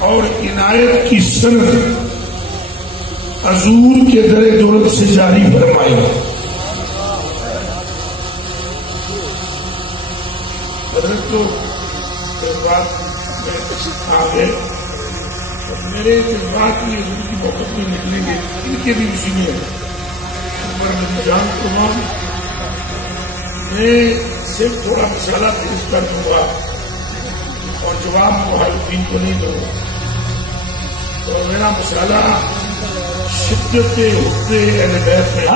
اور عنایت کی سند حضور کے در دولت سے جاری فرمائی. تو بات میں آگے میرے جذبات میں حضور کی محبت میں نکلیں گے، ان کے بھی اسی میں جان تمام میں صرف تھوڑا مسئلہ پیش کر دوں گا اور جواب مخالفین کو نہیں دوں گا. تو میرا مسئلہ شدت حب اہل بیت میں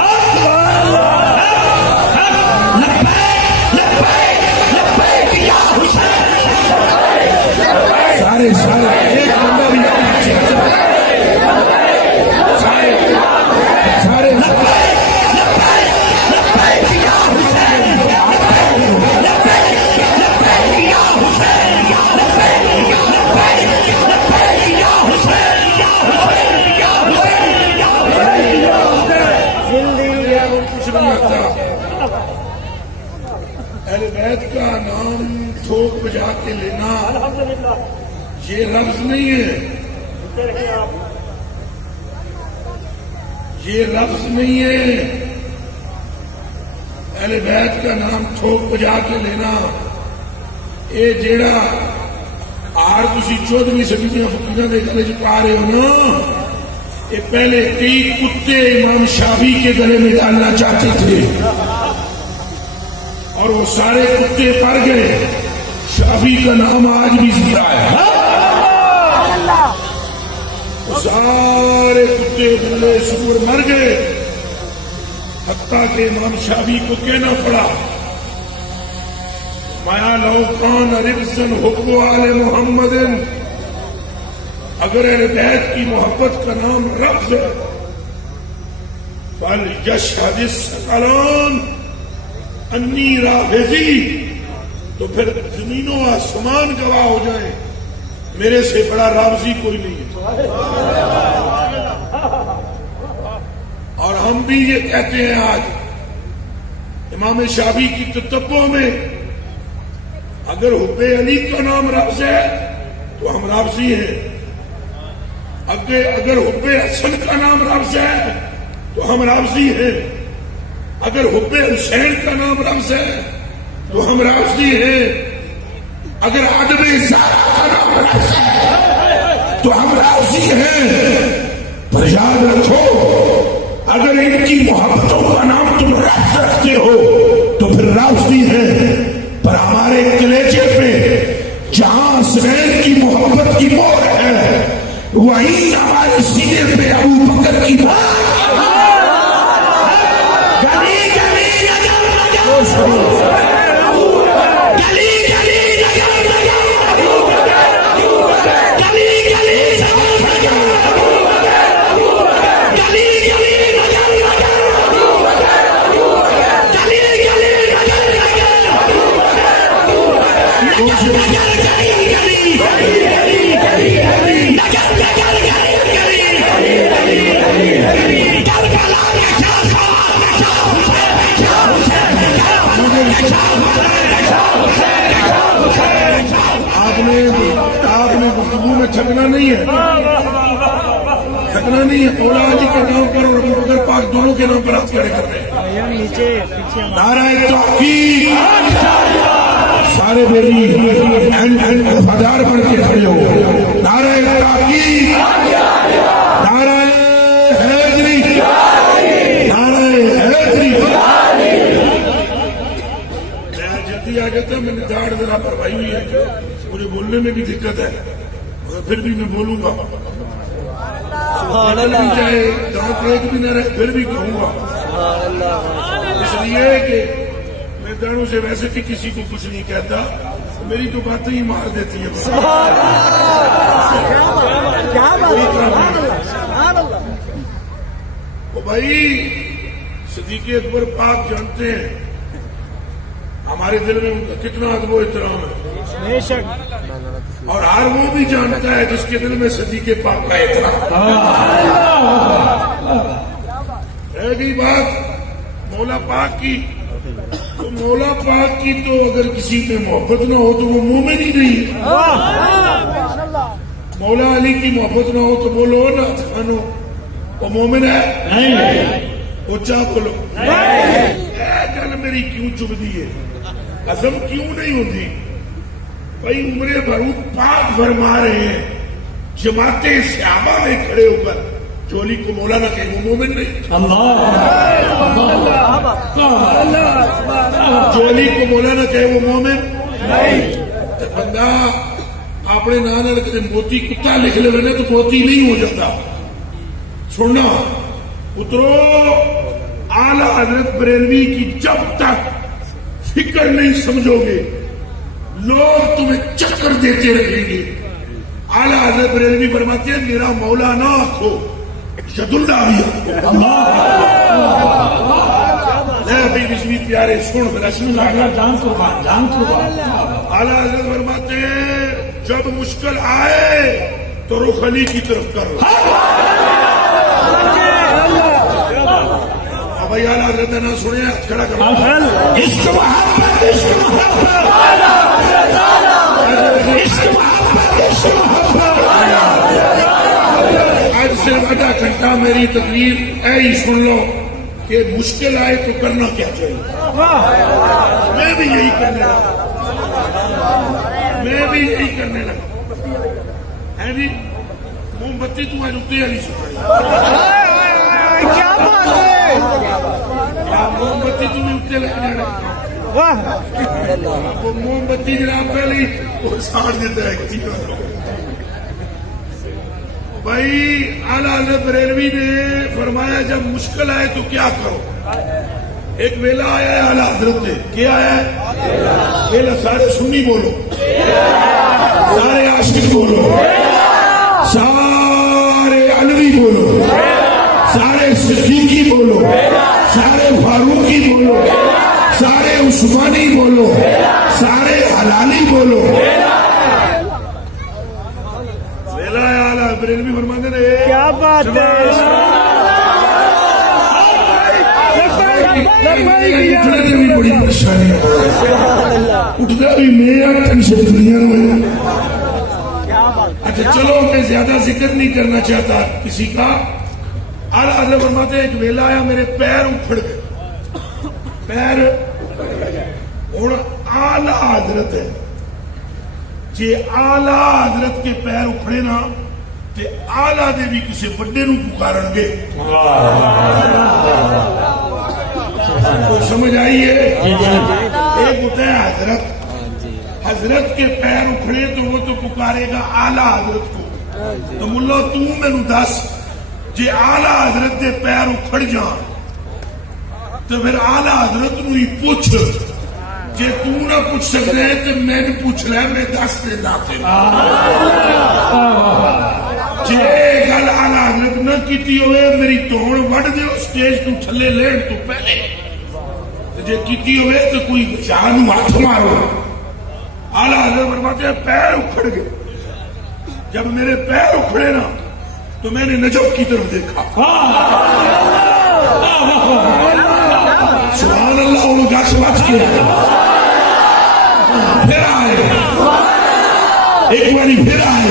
سارے ایک بندہ بھی اہل بیت کا نام تھوک بجا کے لینا یہ لفظ نہیں ہے، یہ لفظ نہیں ہے. اہل بیت کا نام تھوک بجا کے لینا یہ جیڑا آر تسی 14ویں صدی میں فقیراں دے گلے چ پا رہے ہو نا، یہ پہلے کئی کتے امام شافعی کے گلے میں ڈالنا چاہتے تھے اور وہ سارے کتے پڑ گئے. شافعی کا نام آج بھی زندہ ہے. وہ سارے کتے بلے سور مر گئے، حتیٰ کہ امام شافعی کو کہنا پڑا مایا لو کان ربزن حب آل محمد، اگر اہل بیت کی محبت کا نام ربز ہے فَلْيَشْهَدِ الثَّقَلَانِ انی رافضی، تو پھر زمین و آسمان گواہ ہو جائے میرے سے بڑا رافضی کوئی نہیں ہے. اور ہم بھی یہ کہتے ہیں آج امام شافعی کی تتبع میں اگر حب علی کا نام رافض ہے تو ہم رافضی ہیں، اگر حب حسن کا نام رافض ہے تو ہم رافضی ہیں، اگر حب حسین کا نام رافض ہے تو ہم رافضی ہیں، اگر ادب زہرا کا نام رافض ہے تو ہم رافضی ہیں. پر یاد رکھو اگر ان کی محبتوں کا نام تم رافض رکھتے ہو تو پھر رافضی ہیں، پر ہمارے کلیجے پہ جہاں حسین کی محبت کی مہر ہے وہیں ہمارے سینے پہ ابو بکر کی مہر. آپ نے گفتگو میں تھکنا نہیں ہے، تھکنا نہیں ہے. مولا علی کے نام پر اور ابو بکر پاک دونوں کے نام پر ہاتھ کھڑے کر رہے ہیں. نعرہ تحقیق سارے بیری وفادار بن کے کھڑے ہو. نعرہ تحقیق، نعرہ حیدری، نعرہ حیدری. جلدی آ جاتا ہے، میں نے داڑھ ذرا پروائی ہوئی ہے، مجھے بولنے میں بھی دقت ہے مگر پھر بھی میں بولوں گا. چاہے دانت ایک بھی نہ رہے پھر بھی کہوں گا، اس لیے کہ میں دانوں سے ویسے بھی کسی کو کچھ نہیں کہتا، میری تو باتیں ہی مار دیتی ہیں. بھائی صدیق اکبر پاک جانتے ہیں ہمارے دل میں ان کا کتنا ادب و احترام ہے، اور ہر وہ بھی جانتا ہے جس کے دل میں صدیق پاک کا احترام. رہ گئی بات مولا پاک کی، تو مولا پاک کی تو اگر کسی پہ محبت نہ ہو تو وہ مومن ہی نہیں. مولا علی کی محبت نہ ہو تو بولو نہ خانو وہ مومن ہے نہیں، اونچا بولو گل میری کیوں چبھدی ہے، عزم کیوں نہیں ہوتی؟ بھائی عمر فاروق پاک فرما رہے ہیں جماعت صحابہ میں کھڑے ہو کر جو علی کو مولا نہ کہے وہ مومن نہیں، جو علی کو مولا نہ کہے وہ مومن نہیں۔ بندہ اپنے نام کدے موتی کتا لکھ لے نا تو موتی نہیں ہو جاتا۔ سننا پترو، اعلی حضرت بریلوی کی جب تک فکر نہیں سمجھو گے لوگ تمہیں چکر دیتے رہیں گے۔ اعلی حضرت بریلوی فرماتے ہیں میرا مولا نہ آکھو، ید اللہ بھی ابھی بسمی پیارے سن رسم اللہ جان قربان جان قربان۔ اعلی حضرت فرماتے ہیں جب مشکل آئے تو رخ علی کی طرف کر لو۔ بھائی اعلی حضرت نے نہ سنے ہاتھ کھڑا کرو۔ عشق محبت عشق محبت عشق محبت عشق محبت۔ آج صرف آدھا گھنٹہ میری تقریر اے ہی سن لو کہ مشکل آئے تو کرنا کیا چاہیے۔ میں بھی یہی کرنے لگا، میں بھی یہی کرنے لگا ہے جی۔ موم بتی تو آج اتنے والی سکھائی، موم بتی تمہیں اتنے لے جانا، وہ موم بتی جناب پہلی وہ ساڑ دیتا ہے۔ بھائی اعلی حضرت بریلوی نے فرمایا جب مشکل آئے تو کیا کرو۔ ایک ویلا آیا ہے اعلی حضرت نے، کیا آیا ہے ویلا؟ سارے سنی بولو، سارے عاشق بولو، سارے علوی بولو، سارے صدیقی بولو، سارے فاروقی بولو، سارے عثمانی بولو، سارے حلالی بولو۔ ویلا ہے اعلی بریلوی فرماتے ہیں کیا بات ہے، اٹھنے سے بھی بڑی پریشانی ہے، اٹھتا بھی میں ٹینشن دنیا میں۔ اچھا چلو میں زیادہ ذکر نہیں کرنا چاہتا کسی کا۔ اعلی حضرت فرماتے ہیں ایک ویلا آیا میرے پیر اکھڑ گئے، پیر اور اعلی حضرت ہے جی، اعلی حضرت کے پیر اکھڑے نا تے اعلی دے بھی کسی بڑے نو پکارن گے۔ تو سمجھ آئی ہے؟ ایک ہوتا ہے حضرت، حضرت کے پیر اکھڑے تو وہ تو پکارے گا اعلی حضرت کو۔ تو ملا تو مینوں دس جی اعلی حضرت کے پیر اکھڑ جان تو پھر اعلی حضرت نو ہی پوچھ، جی تو نہ پوچھ سکتے ہیں تو میں نے پوچھ لیا، میں دس دینا تھے۔ جی گل اعلی حضرت نہ کیتی ہوئے میری توڑ وڈ دیو سٹیج تو تھلے لین تو پہلے، جی کیتی ہوئے تو کوئی جان ہاتھ مارو۔ اعلی حضرت فرماتے ہیں پیر اکھڑ گئے، جب میرے پیر اکھڑے نا تو میں نے نجف کی طرف دیکھا۔ سبحان اللہ، وہ گاش بچ کے پھر آئے، ایک باری پھر آئے،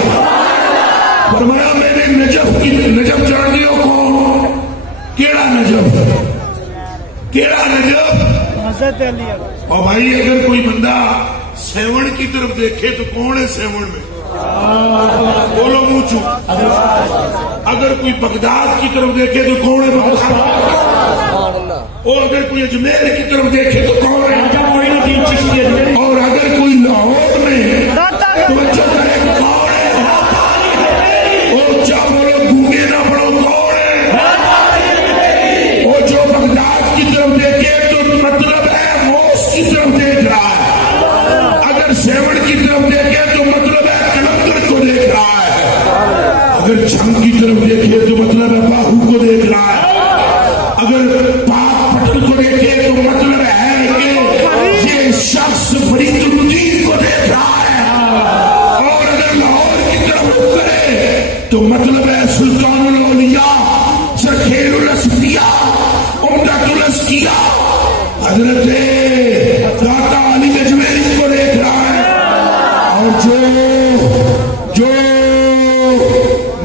فرمایا میں نے نجف کی، نجف جان دیو کون؟ کیڑا نجف؟ کیڑا نجف؟ اور بھائی اگر کوئی بندہ سیون کی طرف دیکھے تو کون ہے سیون میں؟ بولو موچو۔ اگر کوئی بغداد کی طرف دیکھے تو کون ہے بغداد؟ اور اگر کوئی اجمیر کی طرف دیکھے تو کون ہے؟ اور اگر کوئی لاہور میں توجہ کرے کون ہے؟ اور جب بولو گونگے نہ پڑو کون ہے؟ اور جو بغداد کی طرف دیکھے تو مطلب ہے موس کی طرف دیکھ رہا ہے، اگر سیون کی طرف دیکھے تو مطلب ہے کلندر کو دیکھ رہا ہے، اگر چھم کی طرف دیکھے تو مطلب ہے باہو کو دیکھ رہا ہے، اگر پاک پٹن کو دیکھے تو مطلب ہے کہ یہ شخص بڑی تنظیم کو دیکھ رہا ہے، اور اگر لاہور کی طرف کرے تو مطلب ہے سلطان الاولیاء سرخیل الاسفیاء عمدۃ الاسقیاء حضرت داتا علی اجمیری کو دیکھ رہا ہے۔ اور جو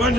5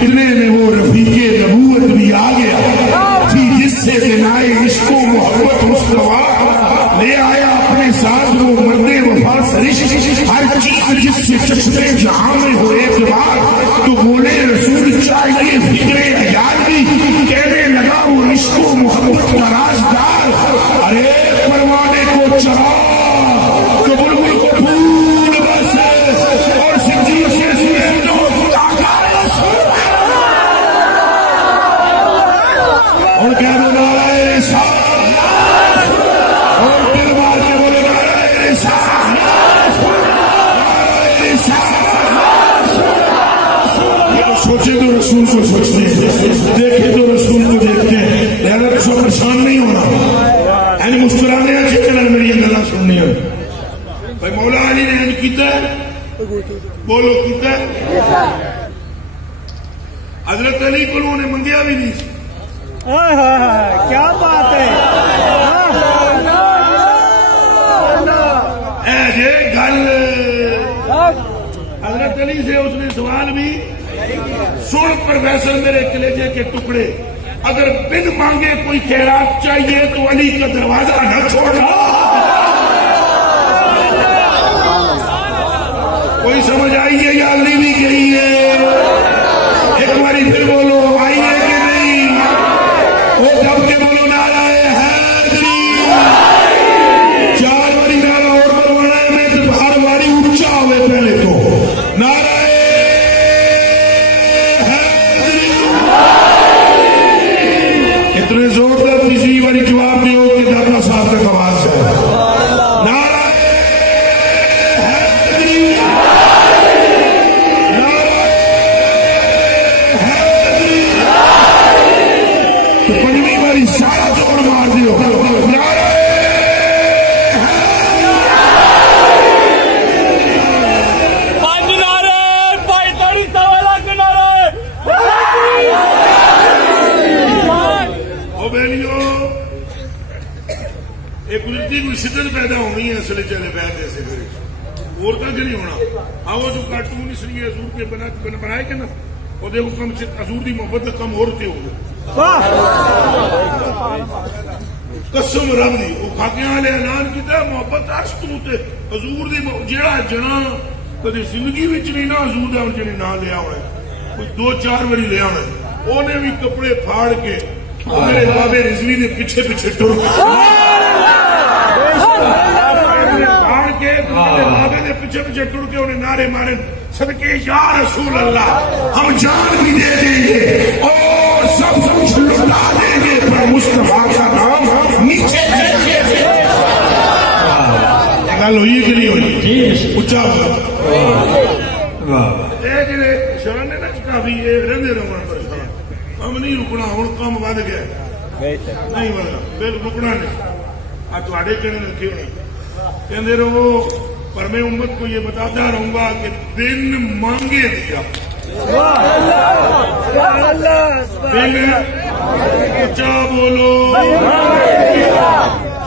اتنے میں وہ رفیق نبوت بھی آ گیا تھی جس سے بنائے عشق و محبت مصطفیٰ لے آیا اپنے ساتھ وہ مرد وفا سرشت ہر چیز جس سے چشمے جہاں میں ہو اعتبار تو بولے رسول چاہیے فکر عیال بھی کہنے لگا وہ عشق و محبت کا رازدار ارے پروانے کو چرا تو بلبل کو پھول بس اور سنجیر سے سنجیر اور کیا بولا اور پھر بات کے بولے یہ تو سوچے تو رسول کو سوچتے ہیں دیکھے تو رسول کو دیکھتے ہیں لہذا تو سب پریشان نہیں ہونا یعنی مسکرانے اچھے چلن میری گلا سننی ہے بھائی مولا علی نے ان کیتا ہے بولو کیتا ہے حضرت علی کو انہوں نے منگیا بھی نہیں کیا بات ہے گل حضرت علی سے اس نے سوال بھی سن پروفیسر میرے کلیجے کے ٹکڑے اگر بن مانگے کوئی خیرات چاہیے تو علی کا دروازہ نہ چھوڑنا کوئی سمجھ آئیے یا علی بھی گئی ہے ایک باری پھر بولو آئیے کہ نہیں وہ جب کے بولو نعرہ حیدری چار باری نعرہ اور بلوانا ہے میں تو ہر باری اونچا ہوئے پہلے تو نعرہ حیدری اتنے زور سے تیسری باری جواب دیو کہ دادا صاحب تک آواز ہے نعرہ حیدری نعرہ حیدری تو پنجویں باری سارا زور مار دیو نعرہ کوئی شدت پیدا ہونی ہے اصل چلے بیٹھ ایسے کرے اور کا نہیں ہونا ہاں وہ جو کارٹون اس لیے حضور کے بنائے کہ نا وہ دیکھو کم سے حضور دی محبت کم ہوتے ہو قسم رب دی وہ خاکیاں والے اعلان کیتا محبت عشق تے حضور دی جیڑا جنا کدی زندگی وچ نہیں نا حضور دا جنے نہ لیا ہونا کوئی دو چار باری لیا ہونا اونے بھی کپڑے پھاڑ کے میرے بابے رضوی نے پیچھے پیچھے ٹر پیچھے پیچھے ٹر کے انہیں نعرے مارے صدقے یا رسول اللہ ہم جان بھی دے دیں گے اور سب کچھ لٹا دیں گے پر مصطفیٰ کا نام نیچے گل ہوئی کہ نہیں ہوئی اچھا شان ہے نا کافی رہتے رہنا پریشان کم نہیں رکنا ہوں کم ود گیا نہیں بدلا بالکل رکنا نہیں آج تھوڑے کہنے رکھے ہونے کہتے رہو پر میں امت کو یہ بتاتا رہوں گا کہ بن مانگے دیا بن اچھا بولو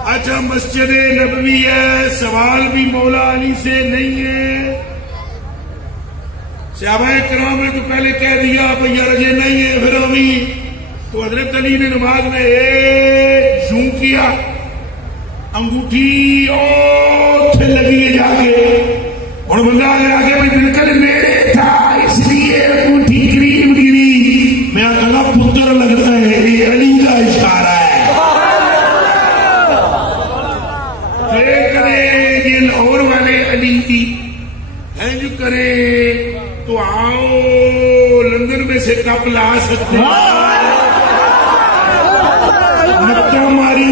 اچھا مسجد نبوی ہے سوال بھی مولا علی سے نہیں ہے صحابہ کرام نے تو پہلے کہہ دیا بھیا رجے نہیں ہے پھر ابھی تو حضرت علی نے نماز میں یوں کیا انگوٹھی اور لگی ہے جا کے اور بندہ آگے آگے میں بالکل میرے تھا اس لیے انگوٹھی قریب گری میں کہا پتر لگتا ہے یہ علی کا اشارہ ہے کرے یہ لاہور والے علی ہیں جو کرے تو آؤ لندن میں سے کپ لا سکتے مکہ ماری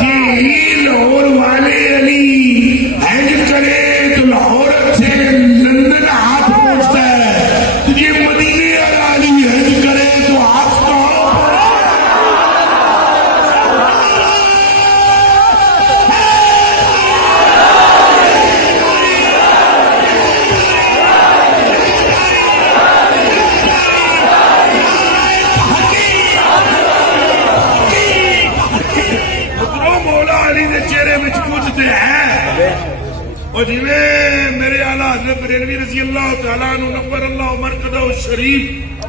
جی لاہور والے علی ہینج کرے تو لاہور سے لندن ہاتھ پہنچتا ہے تو یہ مدینے والا علی ہینج کرے تو ہاتھ اور جویں میرے اعلیٰ حضرت بریلوی رضی اللہ تعالیٰ عنہ نور اللہ مرکزہ الشریف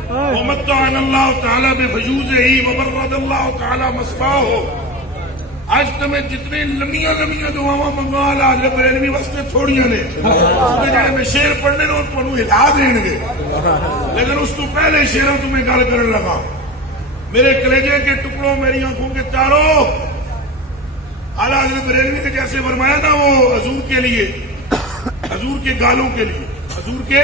ومتعنا اللہ تعالیٰ بفیوضہ وبرد اللہ تعالیٰ مصباحہ. آج تمہیں جتنے لمیاں دعاواں منگا اعلیٰ حضرت بریلوی واسطے تھوڑیاں نے جڑے میں شعر پڑھنے اور تمہیں ہلا دیں گے. لیکن اس تو پہلے شعروں تمہیں گل کرنے لگا. میرے کلیجے کے ٹکڑوں میری آنکھوں کے تاروں اعلیٰ حضرت بریلوی نے جیسے فرمایا تھا وہ حضور کے لیے حضور کے گالوں کے لیے حضور کے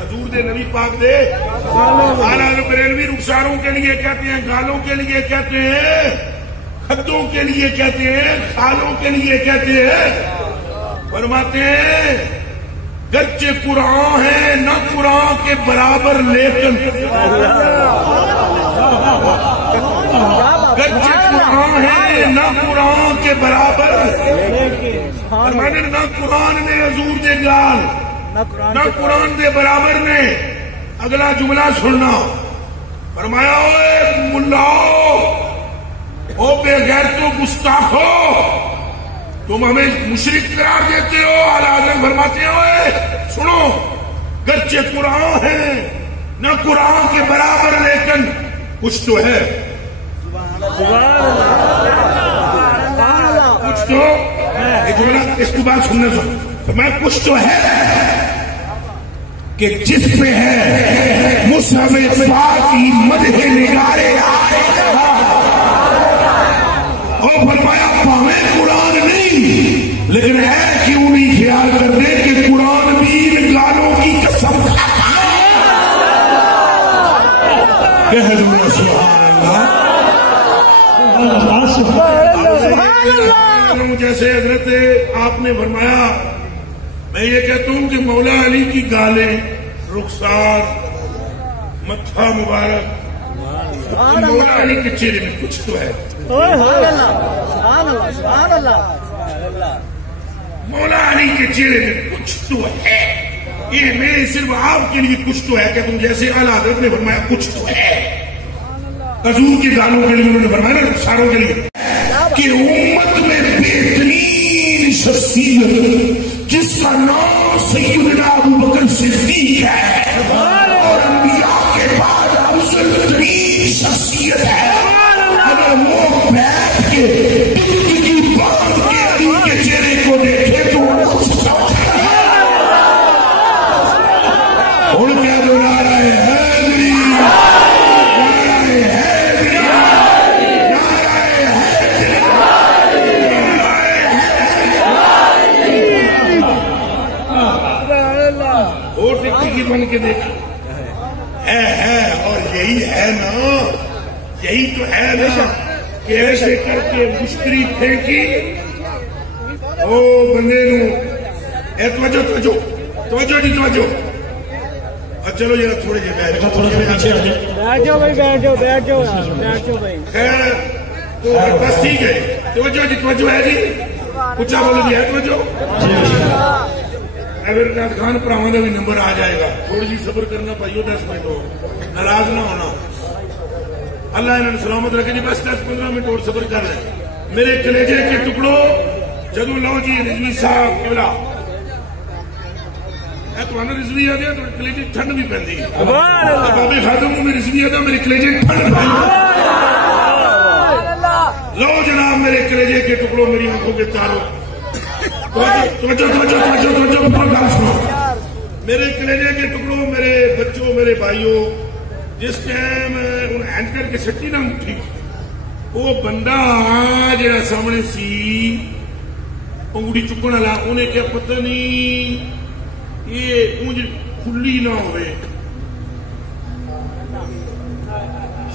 حضور دے نبی پاک دے اعلیٰ حضرت بریلوی رخساروں کے لیے کہتے ہیں, گالوں کے لیے کہتے ہیں, خدوں کے لیے کہتے ہیں, کھالوں کے لیے کہتے ہیں. فرماتے ہیں گرچہ قرآن ہے نہ قرآن کے برابر لیکن گرچہ قرآن ہے نہ قرآن کے برابر فرمانے نہ قرآن نے حضور دے گال نہ قرآن دے برابر نے. اگلا جملہ سننا. فرمایا اوے ملاؤ او بے غیرتو گستاخو تم ہمیں مشرک قرار دیتے ہو. اعلیٰ حضرت فرماتے ہوئے سنو گرچہ قرآن ہے نہ قرآن کے برابر لیکن کچھ تو ہے. کچھ تو اس کو بات سننے سو میں کچھ تو ہے کہ جس پہ ہے مصحف پاک کی مدح نگارے اور فرمایا پاویں قرآن نہیں لیکن ہے کیوں نہیں خیال کرتے کہ قرآن بھی ان گالوں کی قسم کھاتا ہے. جیسے حضرت آپ نے فرمایا میں یہ کہتا ہوں کہ مولا علی کی گالیں رخسار متھا مبارک مولا علی کے چہرے میں کچھ تو ہے. مولا علی کے چہرے میں کچھ تو ہے. یہ میں صرف آپ کے لیے کچھ تو ہے کہ تم جیسے اعلیٰ حضرت نے فرمایا کچھ تو ہے. حضور کی گالوں کے لیے انہوں نے فرمایا نا رخساروں کے لیے کہ امت میں بہترین شخصیت جس کا نام سیدنا ابوبکر صدیق ہے اور انبیاء کے بعد افضل ترین شخصیت ہے. اگر وہ بیٹھ کے کی بات کے علی کے چہرے کو دیکھے تو ان کیا بنا رہے ہیں بن کے دیکھو ہے اور یہی ہے نا, یہی تو ہے نا کہ ایسے کر کے مشتری پھینکی او بندے نو اے توجہ جی توجہ. اور چلو ذرا تھوڑے بیٹھ جاؤ خیر تو بس ٹھیک ہے. توجہ جی توجہ ہے جی اچھا بولو جی ہے توجہ. ایورناز خان پراواں کا بھی نمبر آ جائے گا. تھوڑی جی صبر کرنا پائیو 10 منٹ ہو ناراض نہ ہونا. اللہ انہوں نے سلامت رکھے جی. بس 10-15 منٹ اور صبر کر رہے ہیں. میرے کلیجے کے ٹکڑوں جدو لو جی رضوی صاحب کیولا تمہیں رضوی آ گیا تو کلیجے ٹھنڈ بھی پہنتی ہے. بابے خادم میں رضوی آتا میرے کلیجے ٹھنڈ پہنتی. لو جناب میرے کلیجے کے ٹکڑوں میری آنکھوں کے تاروں میرے کلیجے کے ٹکڑوں میرے بچوں میرے بھائیوں جس ٹائم اینکر کے سٹی نہ اٹھی وہ بندہ جڑا سامنے سی انگڑی چکن والا انہیں کیا پتہ نہیں یہ اونج کھلی نہ ہوئے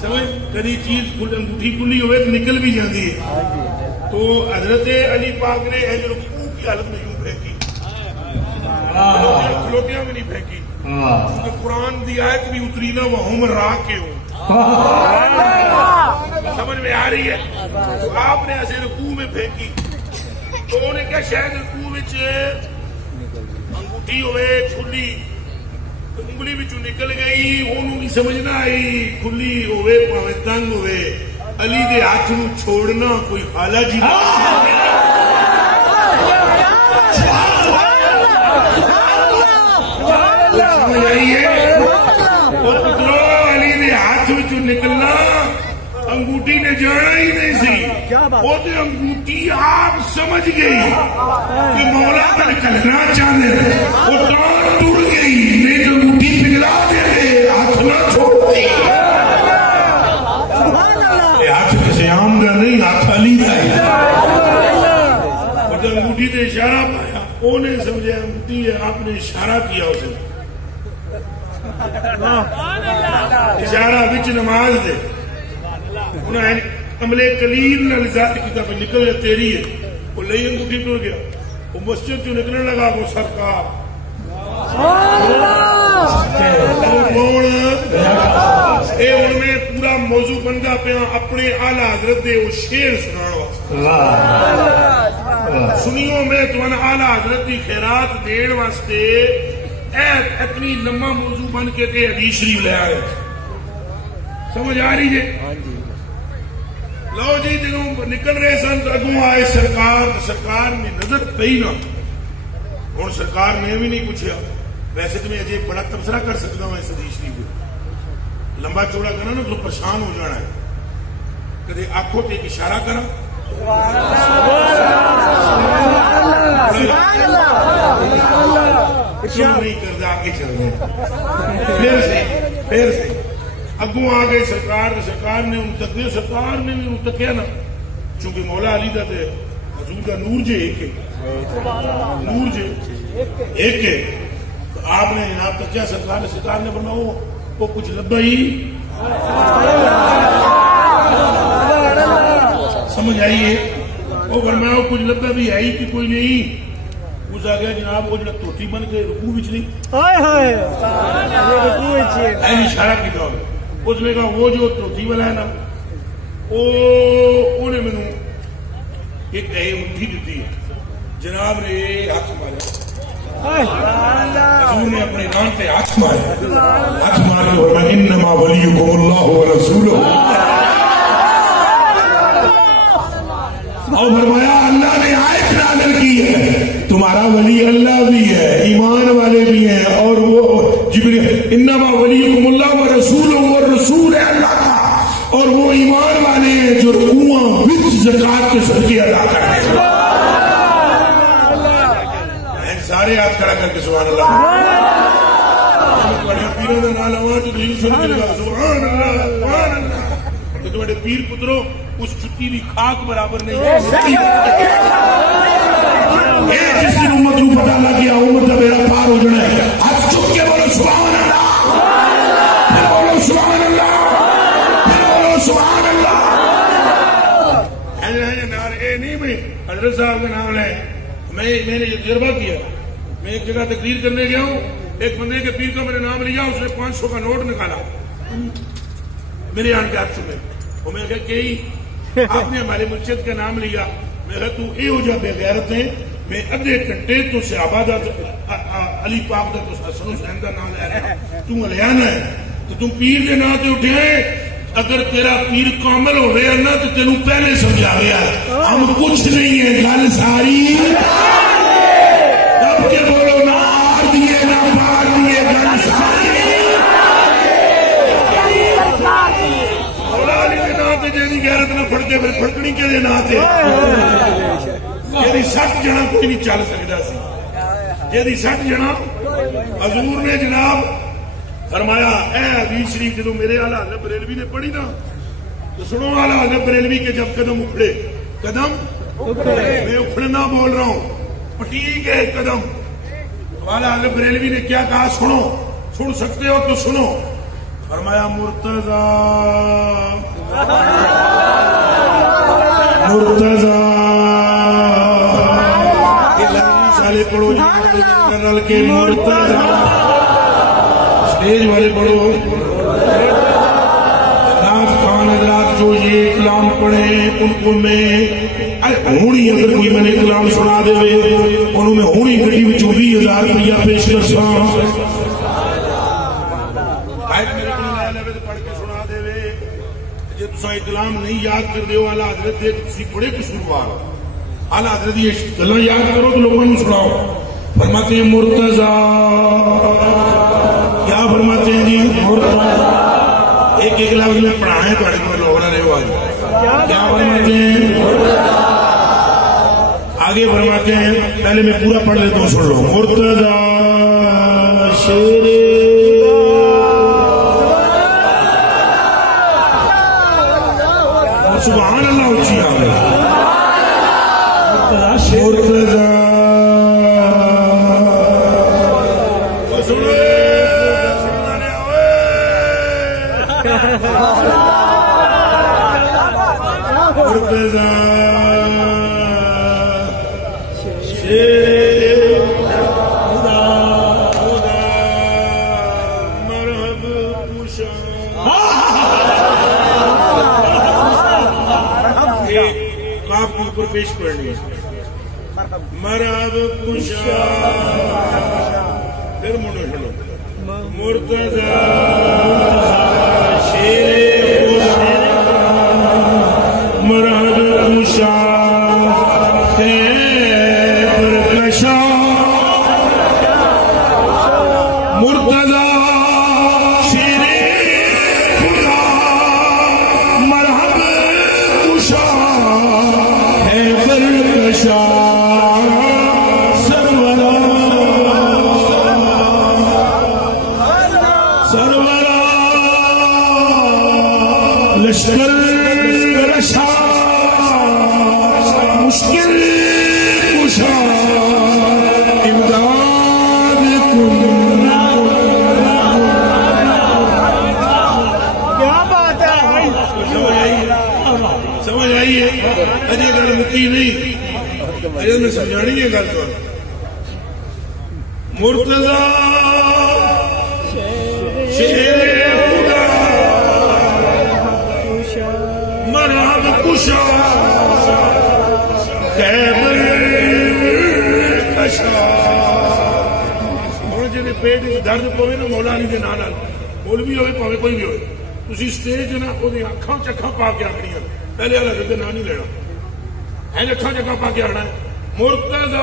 سمجھ کدی چیز انگوٹھی کھلی ہوئے تو نکل بھی جاتی ہے. تو حضرت علی پاک نے کی حالت میں یوں پھینکی کھلوٹیاں بھی نہیں پھینکی کیونکہ قرآن دی آیت بھی اتری نہ وہم راک کے ہوں. سمجھ میں آ رہی ہے. آپ نے ایسے رکوع میں پھینکی تو انہوں نے کیا شاید رکوع میں انگوٹھی ہوئے کھلی انگلی بچوں نکل گئی انہوں کی سمجھ نہ آئی کھلی ہوئے پاوے تنگ ہوئے علی دے ہاتھ نو چھوڑنا کوئی خالہ جی سمجھ آئی ہے؟ وہ پترو علی نے ہاتھ وچوں نکلنا انگوٹھی نے جانا ہی نہیں سی، وہ تو انگوٹھی آپ سمجھ گئی کہ مولا کا نکلنا چاہتے وہ ٹان ٹوٹ گئی، نہیں تو انگوٹھی پگھلا دے ہاتھ نہ چھوڑ دی۔ یہ ہاتھ کسی عام کا نہیں، ہاتھ علی کا ہے۔ اور جب انگوٹھی نے اشارہ پایا وہ نے سمجھا انگوٹھی ہے، آپ نے اشارہ کیا اسے، اشارہ وچ نماز دے انہیں عملے قلیل نہ ذات کی طرف نکل گیا تیری ہے، وہ لئی انگوٹھی ٹر گیا، وہ مسجد جو نکلنے لگا وہ سرکار اے ان میں پورا موضوع بندہ پیا اپنے اعلیٰ حضرت دے وہ شیر سنانا واسطے سنیوں میں تو اعلیٰ حضرت دی خیرات دین واسطے اتنی لمبا موضوع بن کے تے حدیث شریف لے آئے، سمجھ آ رہی ہے؟ لو جی جنہوں نکل رہے سن تو اگوں آئے سرکار نے نظر پئی نہ، ہوں سرکار نے بھی نہیں پوچھا، ویسے تو میں اجے بڑا تبصرہ کر سکتا ہوں اس حدیث شریف کو، لمبا چوڑا کرنا نا تو پریشان ہو جانا ہے، کدے آنکھوں تے ایک اشارہ کرا نہیں کرتا آگے چل رہے پھر سے اگوں آ گئے سرکار نے ان تکیا، سرکار نے بھی ان تکیا نا، چونکہ مولا علی دا تے حضور دا نور جے ایک ہے، نور جے ایک ہے، تو آپ نے جناب تکیا سرکار نے فرمایا وہ کچھ لبا ہی، سمجھ آئیے؟ وہ فرمایا وہ کچھ لبا بھی ہے ہی کہ کوئی نہیں، اس آ گیا جناب وہ جڑا توتی بن کے رکوع وچ نہیں اشارہ کیا، اس نے کہا وہ جو توتی والا ہے نا وہ نے مینوں ایک مٹھی دیتی ہے، جناب نے ہاتھ مارا، حضور نے اپنے کان پہ ہاتھ مارا، ہاتھ مار کے فرمایا انما ولیکم اللہ ورسولہ، اور فرمایا اللہ نے آیت نازل کی ہے تمہارا ولی اللہ بھی ہے، ایمان والے بھی ہیں، اور وہ جبریل انما ولیکم اللہ ورسولہ، وہ رسول ہے اللہ کا اور وہ ایمان والے ہیں جو رکوع وچ زکات کے صدقے ادا کرتے ہیں۔ سارے ہاتھ کھڑا کر کے سبحان اللہ، بڑے پیروں کا نام لوا تو دل سن کے لگا سبحان اللہ سبحان اللہ، تو تمہارے پیر پترو اس چھٹی کی خاک برابر نہیں ہے، جس دن امت کو پتہ لگ گیا امت کا بیڑا پار ہو جانا ہے، ہاتھ چک کے بولو سبحان اللہ، پھر بولو سبحان اللہ، پھر بولو سبحان اللہ۔ اے نہیں بھائی حضرت صاحب کا نام لے، میں نے یہ تجربہ کیا، میں ایک جگہ تقریر کرنے گیا ہوں، ایک بندے کے پیر کا میں نے نام لیا، اس نے 500 کا نوٹ نکالا میرے آن کے ہاتھ میں، وہ میں کہا کہ آپ نے ہمارے مرشد کا نام لیا، میں کہا تو اے ہو جا بے غیرت ہے، میں ادھے گھنٹے تو صحابہ دا علی پاک دا تو حسن حسین دا نام لے رہا، تم علیانہ ہے تو تم پیر دے نام تے اٹھے، اگر تیرا پیر کامل ہو رہا نا تو تینوں پہلے سمجھا گیا ہم کچھ نہیں ہے، گل ساری رب کے بولو نہ آر دیے نہ پار دیے، گل ساری مولا علی کے نام تے جیڑی غیرت نہ پھڑکے پھر پھڑکنی کے دے نام تے جیڑی 60 جنا کوئی نہیں چل سکتا سی، جیڑی 60 جنا حضور نے جناب فرمایا اے حدیث شریف جدو میرے اعلیٰ حضرت بریلوی نے پڑھی نا تو سنو اعلیٰ حضرت بریلوی کے جب قدم اکھڑے، قدم میں اکھڑنا بول رہا ہوں، پٹی گئے قدم، تو اعلیٰ حضرت بریلوی نے کیا کہا سنو، سن سکتے ہو تو سنو، فرمایا مرتضی مرتضی سالے پڑھو جنرل کے مرتضی، اسٹیج والے پڑھو، ناز خان حضرات جو یہ کلام پڑھے ان کو میں ہونی اگر کوئی میں نے کلام سنا دے انہوں میں ہونی گھڑی میں 20,000 روپیہ پیش کر سا آیت میرے کو پڑھ کے سنا دے جی تسا کلام نہیں یاد کر دیو اعلیٰ حضرت دے تسی بڑے قصوروار، اعلیٰ حضرت یہ گلاں یاد کرو تو لوگوں کو سناؤ، فرماتے ہیں مرتضی ایک ایک لفظ میں پڑھائیں تو میں لوگ رہے ہو کیا فرماتے ہیں؟ آگے فرماتے ہیں، پہلے میں پورا پڑھ لیتا ہوں، سن لو۔ مرتضی شیر سبحان اللہ اچھی آگے مرتضی کاف کے اوپر پیش پڑھنی مرحب کشا، پھر منو چلو مرتضی شیر مرحب کشا خیبر کشا، مرتضی لشکر رشا مشکل کشا امداد کن۔ کیا بات ہے، سمجھ آئی ہے؟ اجے گل مکی نہیں، اجے میں سمجھانی ہے گل تو۔ مرتضی شیر کشا خیبر کشا، ہوں جی پیٹ درد پوے نا مولا علی دے نال، مولوی ہوئے پاوے کوئی بھی ہوئے، تسی اسٹیج نا وہ اکھاں چکھاں پا کے آخنی، پہلے والا حضرت نام نہیں لینا ہے، اکھاں چکھاں پا کے آنا ہے مرتضی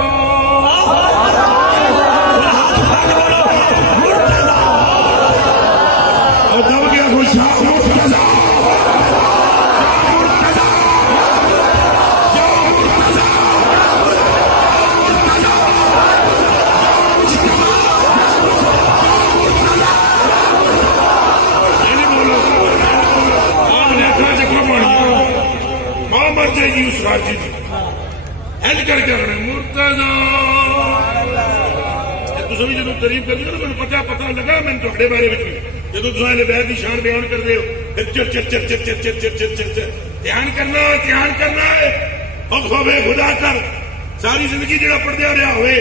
اور دب گیا خوشا مرتضی جی اس راجی جی ہیل کر کے رہے مرتضی، تو بھی جب تعریف کر دیا نا پتہ لگا میں تھوڑے بارے میں، جب تم بیت کی شان بیان کر دے ہو پھر چر چر چر چر چر چر چر چر چر چر دھیان کرنا ہے خود خوبے خدا کر ساری زندگی جڑا پڑھ دیا رہا ہوئے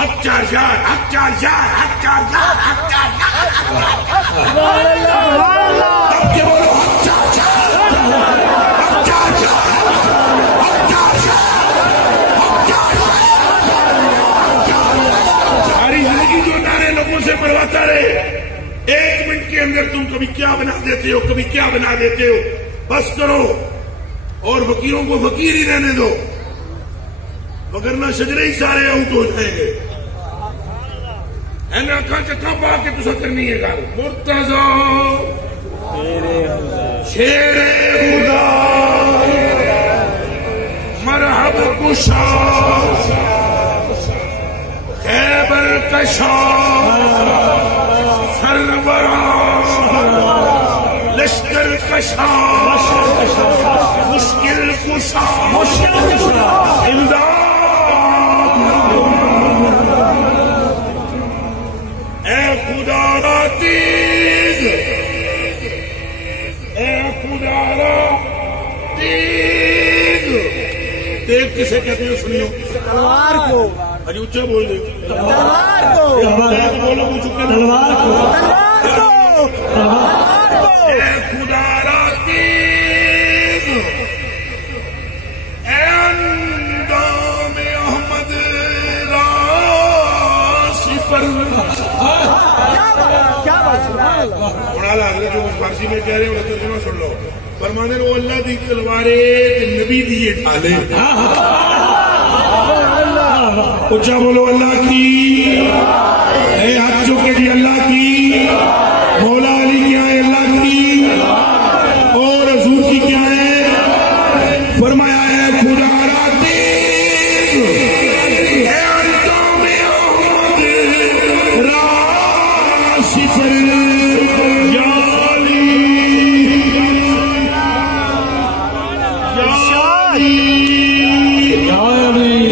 حق چار یار حق چار یار حق چار یار حق چار یار تب کے بولو حق چار یار حق چار یار سے مرواتا رہے، ایک منٹ کے اندر تم کبھی کیا بنا دیتے ہو کبھی کیا بنا دیتے ہو، بس کرو اور فقیروں کو فقیر ہی رہنے دو، وگرنہ شجرے ہی سارے آؤٹ ہو جائیں گے۔ ہے نا اکھاں چکھاں پا کے تسا کرنی ہے گل مرتضی شیر خدا مرحب کشا خیبر کشا سرورا لشکر کشا مشکل کشا امداد اے خدا را تیز، اے خدا را تیز، تیز کسے کہتے ہیں سنیو؟ تلوار کو، اجی اچھا بول دے تلوار کو، بولو چکے تلوار کو، تلوار کو، اے خدا را تیز، اے اندام احمد را صفر۔ حضرت جو فارسی میں کہہ رہے ہیں ترجمہ سن لو، فرمانے وہ اللہ دی تلوارے نبی دیے ڈھالے، اچھا بولو اللہ کی، اے ہاتھ چکے جی اللہ کی، مولا علی کیا ہے اللہ کی۔ صفر یا علی یا علی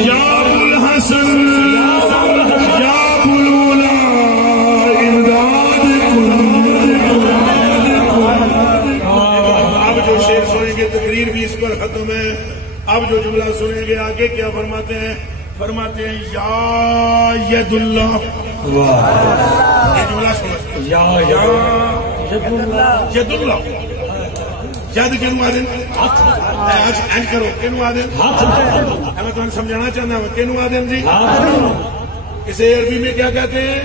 یا ابوالحسن یا ابوالعلا امداد کن. اب جو شعر سنیں گے تقریر بھی اس پر ختم ہے. اب جو جملہ سنیں گے آگے کیا فرماتے ہیں؟ فرماتے ہیں یا ید اللہ. یہ جملہ سنو یا ید اللہ. ید کنو آدھے آج اینڈ کرو کنو آدھے میں تمہیں سمجھانا چاہتا ہوں کنو آدھے جی اسے عربی میں کیا کہتے ہیں؟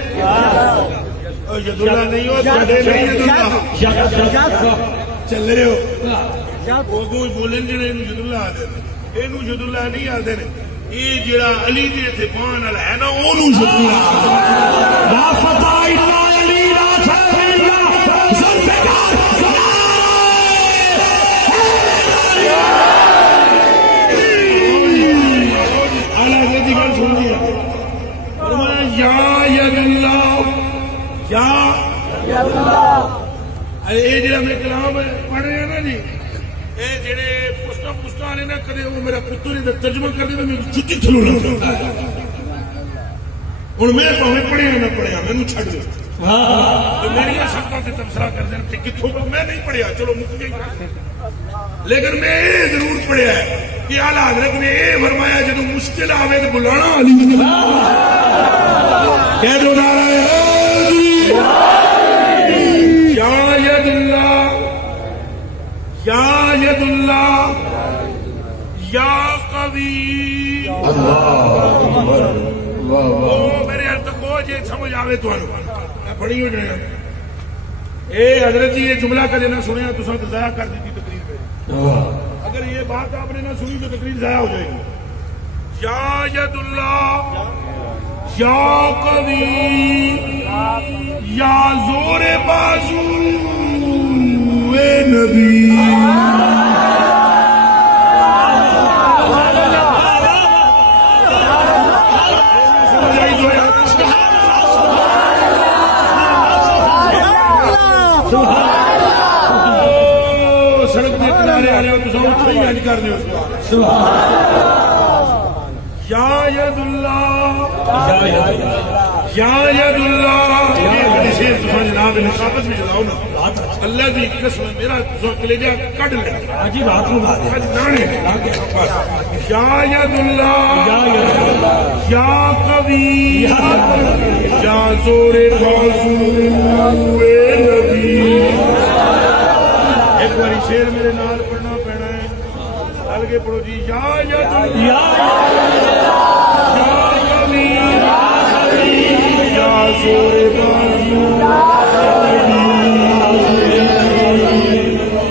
ید اللہ نہیں ہو ید اللہ چل رہے ہو اردو بولیں جی ید اللہ آدھے یہ ید اللہ نہیں آدھے یہ جڑا علی دے تے پان والا ہے نا اونوں ید اللہ لا فتح الا علی لا فتح الا ذوالفقار اعلی دی گل سن لیا فرمایا یا ید اللہ یا ید اللہ. یہ جڑا میں کلام پڑھ رہے ہیں نا جی یہ جڑے پوسٹا پوسٹا والے نا کدے وہ میرا پتر ادھر ترجمہ کر دے میں جتی تھلو لگ ہوں میں پاویں پڑھیا نہ پڑھیا مینوں چھڈ دو میری شرطوں سے تبصرہ کر دیں کہ کتوں میں نہیں پڑھیا چلو مک گئی لیکن میں یہ ضرور پڑھیا ہے کہ اعلیٰ حضرت نے یہ فرمایا جدوں مشکل آوے تو بلانا علی کہہ دو نعرہ یا ید اللہ یا ید اللہ یا قوی. میرے حل تک وہ جی سمجھ آوے تو میں پڑھی ہو جائے اے حضرت جی یہ جملہ کا دینا سنیا تو سب ضائع کر دیتی تقریر پہ. اگر یہ بات آپ نے نہ سنی تو تقریر ضائع ہو جائے گی. یا ید اللہ یا قوی یا زور بازو اے نبی. سڑک کے کنارے آ رہے ہو تو سب اٹھ ہی کر دو یا ید اللہ یا ید اللہ. جناب نصابت میں جلاؤ نا اللہ کی قسم میرا کلیجہ کٹ لے جی بات یا ید اللہ یا قوی یا زور بازو اے نبی. ایک باری شیر میرے نال پڑھنا پینا ہے ڈال کے پڑھو جی یا ید یا قوی یا زور بازو.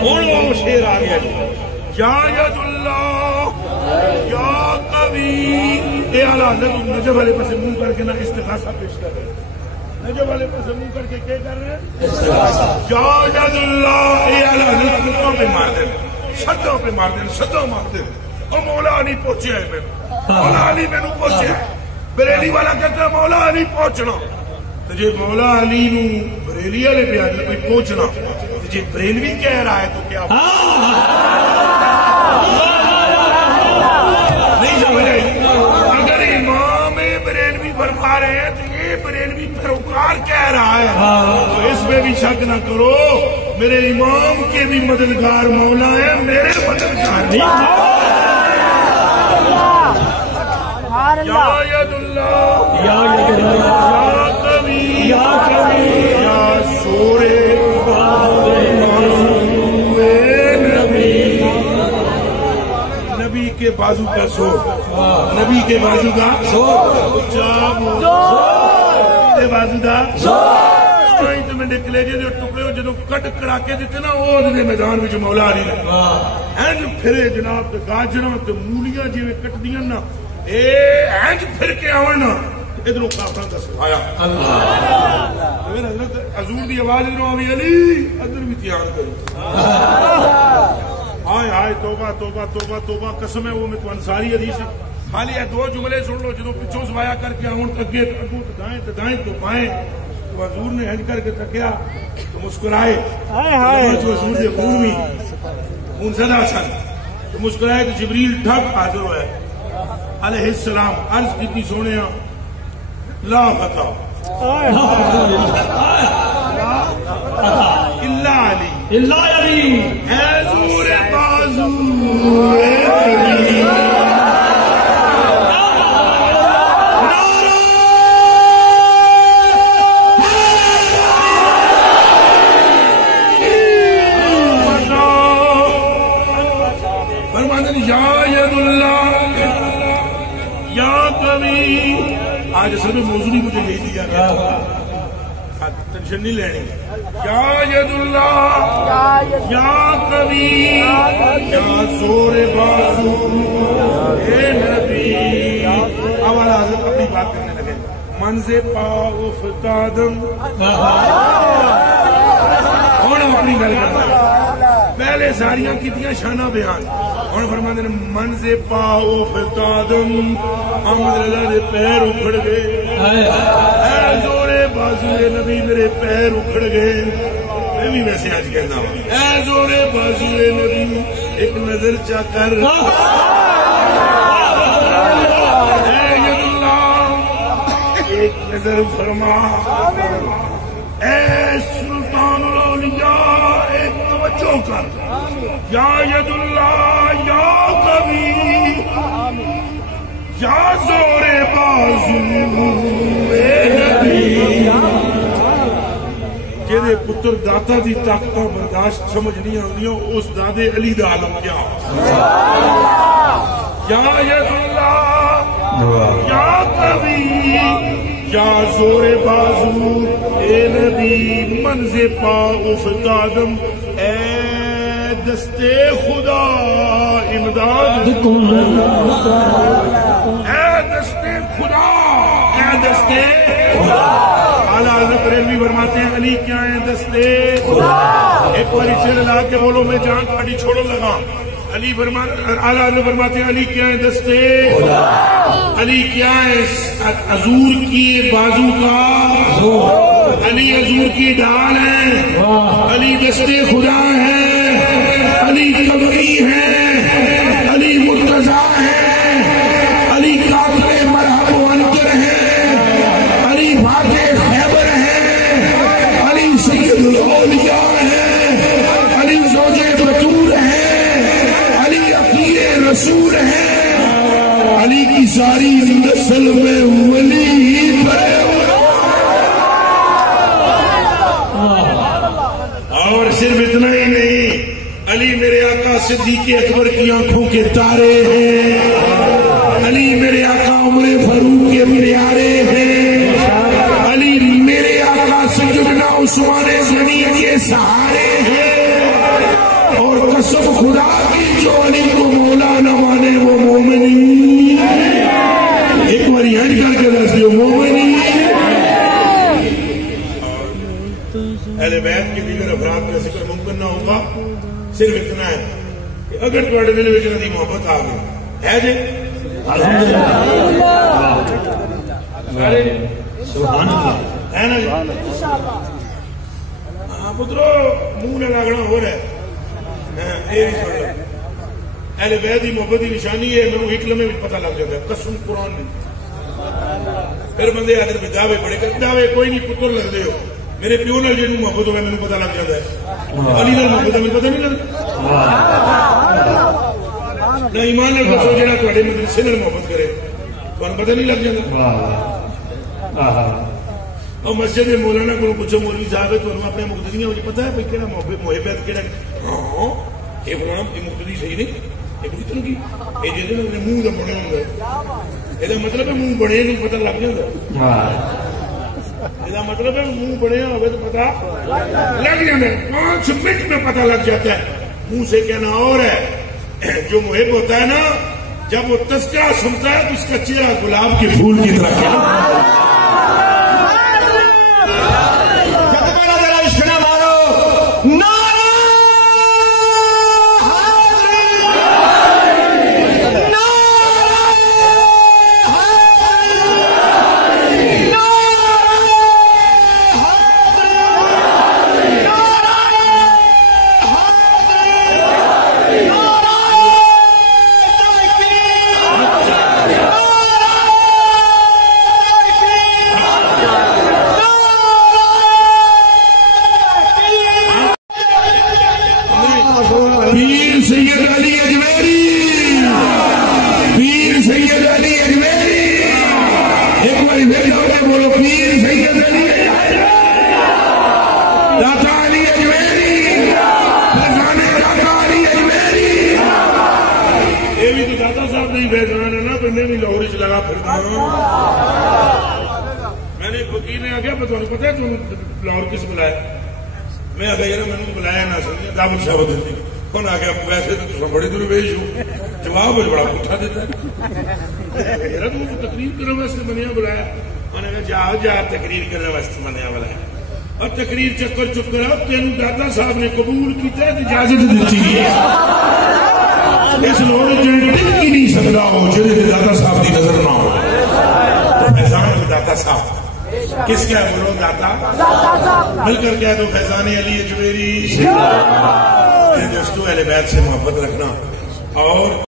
اور شیر آ گیا یا ید اللہ یا قوی. اے اعلیٰ حضرت نجف والے پاس منہ کر کے نا استغاثہ پیش کر رہے ہیں. نجف والے پاس منہ کر کے کیا کر رہے ہیں؟ یا ید اللہ. اے اعلیٰ حضرت کتوں پہ مار دیں سدوں پہ مار دیں سدوں مار دیں. اور مولا علی پہنچے ہے میرے مولا علی میرے پہنچے ہے. بریلی والا کہتا ہے مولا علی پہنچنا تو جی مولا علی نو بریلی والے پہ آج کوئی پہنچنا تو جی بریلوی کہہ رہا ہے تو کیا نہیں سمجھ آئی. اگر امام بریلوی فرما رہے ہیں تو یہ بریلوی پیروکار کہہ رہا ہے تو اس پہ بھی شک نہ کرو. میرے امام کے بھی مددگار مولا ہے میرے مددگار نہیں. یا ید اللہ یا قوی یا زور نبی. نبی کے بازو کا زور نبی کے بازو کا زور بازو کا زور. میں کلیجے دے ٹکڑے جدو کٹ کڑا کے دیتے نا وہ میدان میں مولا علی نے پھرے جناب گاجراں مولیاں جی کٹ دیا نا اینج پھر کے آؤ نا ادھروں کافراں دا سفایا حضرت حضور دی آواز ادھروں آوی علی ادھر بھی تیار کرو. آئے آئے توبہ توبہ توبہ توبہ قسم ہے وہ میں تو انصاری حدیث خالی ہے دو جملے سن لو جدو پچھوں سوایا کر کے آؤں اگے اگوں تو دائیں تو بائیں تو حضور نے ہنج کر کے تکیا تو مسکرائے جو حضور دے خون بھی خون زدہ سن تو مسکرائے تو جبریل ٹھپ حاضر ہوئے علیہ السلام عرض کی سونے لا فتح اللہ علی حضور بازو آج اصل میں موضوع ہی مجھے نہیں دیا گیا ٹینشن نہیں لینی یا ید اللہ یا کبھی یا زور بازو اے نبی اول حضرت اپنی بات کرنے لگے منز پا افتادم اور اپنی گل کرنا پہلے ساریاں کتنی شانہ بیان اور فرماتے ہیں منز پا افتادم محمد رضا دے پیر اکھڑ گئے اے زور بازو نبی میرے پیر اکھڑ گئے میں بھی ویسے آج کہنا ہوں اے زور بازو نبی ایک نظر چا کر اے ید اللہ ایک نظر فرما اے سلطان الاولیاء ایک توجہ کر یا ید اللہ یا کبھی یا زور بازو اے نبی جیدے پتر داتا دی طاقتاں برداشت سمجھ نہیں آنیوں اس دادے علی دا عالم کیا یا ید اللہ یا کبھی یا زور بازو اے نبی منز پا افتادم اے دستے خدا امداد اے دستے خدا اے دستے خدا اعلیٰ حضرت بریلوی فرماتے ہیں علی کیا ہے دستے خدا ایک بار چل لا کے بولو میں جان کھڑی چھوڑو لگا علی اعلیٰ حضرت فرماتے ہیں علی کیا ہے دستے خدا علی کیا ہے حضور کی بازو کا علی حضور کی ڈال ہے علی دستے خدا ہے علی قبری ہے علی مرتضی ہے علی قاتل مرحب و انکر ہے علی فاتح خیبر ہے علی سید الاولیاء ہے علی زوج بطور ہے علی عقیل رسول ہے علی کی ساری نسل میں ولی ہی پڑے اور صرف اتنا ہی نہیں علی میرے آقا صدیق اکبر کی آنکھوں کے تارے ہیں علی میرے آقا عمر فاروق کے پیارے ہیں علی میرے آقا سیدنا عثمان غنی کے سہارے ہیں اور قسم خدا کی جو علی کو مولا نہ مانے وہ مومنی ایک بار ہٹ کر کے دس دیو مومنی اہل بیت کے دیگر افراد کا ذکر ممکن نہ ہوگا صرف اتنا ہے کہ اگر تھوڑے دل میں جنہی محبت آ گئی ہے جی ہے نا جی ہاں پترو منہ نہ لگنا ہو رہا ہے اہل بیت کی محبت کی نشانی ہے میرے ایک لمحے بھی پتہ لگ جاتا ہے قسم قرآن میں پھر بندے آدر بھی دعوے بڑے کر دعوے کوئی نہیں پتر لگ دے ہو میرے پیو نال جنوں محبت ہوگا میرے پتہ لگ جاتا ہے علی نال محبت ہے میرے پتہ نہیں لگتا نہ ایمان نال بسو جڑا تواڈے مدرسے نال محبت کرے تانوں پتہ نہیں لگ جاتا اور مسجد مولانا کو پوچھو مولوی صاحب تانوں اپنے مقتدیاں وچ پتہ ہے بھئی کیڑا محبت کیڑا ہاں یہ غلام یہ مقتدی صحیح نہیں یہ بھی تنگی یہ جے نے منہ دا بنیا ہوندا ہے یہ مطلب ہے منہ بنے نوں پتہ لگ جاندا یہ مطلب ہے منہ بڑھیا ہوئے تو پتہ لگ جاتا ہے 5 منٹ میں پتہ لگ جاتا ہے منہ سے کہنا اور ہے جو محب ہوتا ہے نا جب وہ تذکرہ سنتا ہے تو اس کا چہرہ گلاب کے پھول کی طرح داتا علی اجمیری فیضان داتا علی اجمیری. یہ بھی تو داتا صاحب نہیں فیضان ہے نا، بندے بھی لاہور چ لگا پھرنا. میں نے ایک وکیل نے آگیا تمہیں پتا ہے تم لاہور کس بلایا؟ میں آگیا یار میں نے بلایا نہ سمجھا دعوت شابت دیتی. انہیں آگیا ویسے تو تم بڑے درویش ہو، جواب بڑا پٹھا دیتا ہے. میرا تو تقریر کرنے واسطے بنیا بلایا. انہیں کہا جا جا تقریر کرنے واسطے بنیا بلایا. اور تقریر چکر چکر اب تین داتا صاحب نے قبول کیا اجازت دیتی ہے. اس لوڑ جن دل کی نہیں سکتا ہو جنہیں داتا صاحب کی نظر نہ ہو. تو فیضان داتا صاحب کس کیا بولو؟ داتا مل کر کیا تو فیضان علی اجمیری. دوستو اہل بیت سے محبت رکھنا اور